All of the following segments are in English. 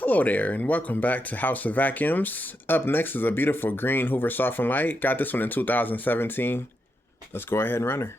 Hello there, and welcome back to House of Vacuums. Up next is a beautiful green Hoover Soft and Light. Got this one in 2017. Let's go ahead and run her.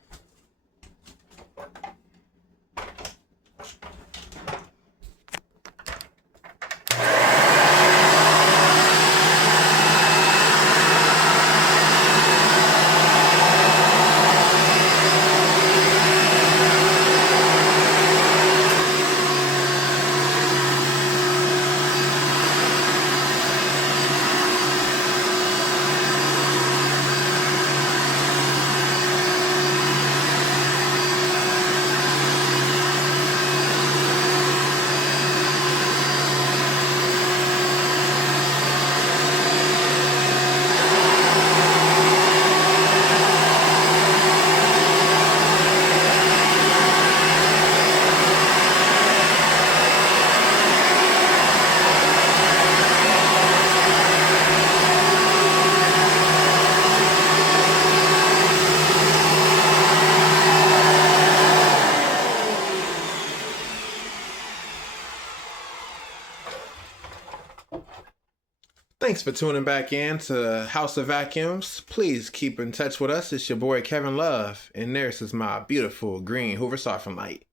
Thanks for tuning back in to House of Vacuums. Please keep in touch with us. It's your boy Kevin Love, and this is my beautiful green Hoover Soft and Light.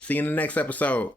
See you in the next episode.